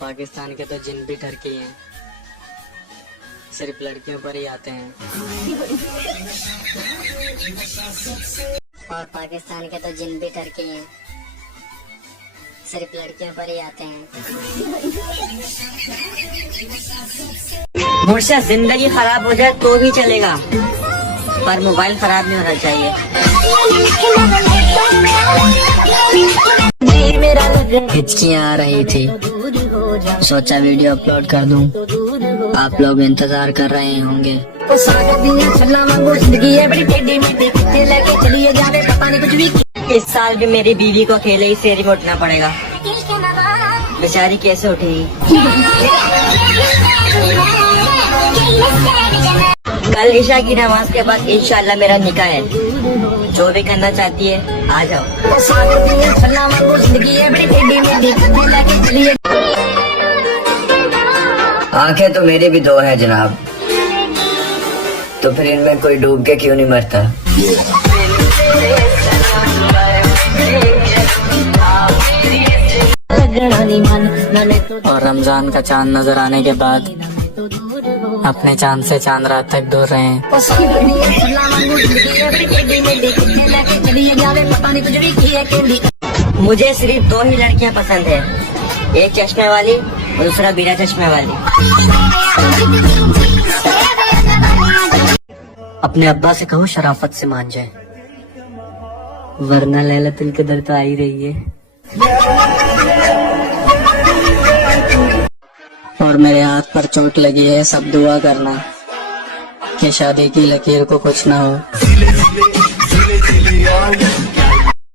पाकिस्तान के तो जिन भी डर के ही हैं, सिर्फ लड़कियों पर ही आते हैं। और पाकिस्तान के तो जिन भी डर के ही हैं, सिर्फ लड़कियों पर ही आते हैं। मुझसे जिंदगी खराब हो जाए तो भी चलेगा, पर मोबाइल खराब नहीं होना चाहिए। हिचकियाँ आ रही थी, सोचा वीडियो अपलोड कर दूं। आप लोग इंतजार कर रहे होंगे। इस साल भी मेरी बीवी को अकेले ही सेरी में उठना पड़ेगा, बेचारी कैसे उठेगी। कल ईशा की नमाज के बाद इंशाल्लाह मेरा निकाह है, जो भी करना चाहती है आ जाओ। आंखें तो मेरी भी दो है जनाब, तो फिर इनमें कोई डूब के क्यों नहीं मरता। और रमजान का चांद नजर आने के बाद अपने चांद से चांद रात तक दूर रहे हैं। मुझे सिर्फ दो ही लड़कियां पसंद है, एक चश्मे वाली और दूसरा बिना चश्मे वाली। अपने अब्बा से कहो शराफत से मान जाए, वरना लैलतुल कदर तो आ ही रही है। और मेरे हाथ पर चोट लगी है, सब दुआ करना कि शादी की लकीर को कुछ ना हो।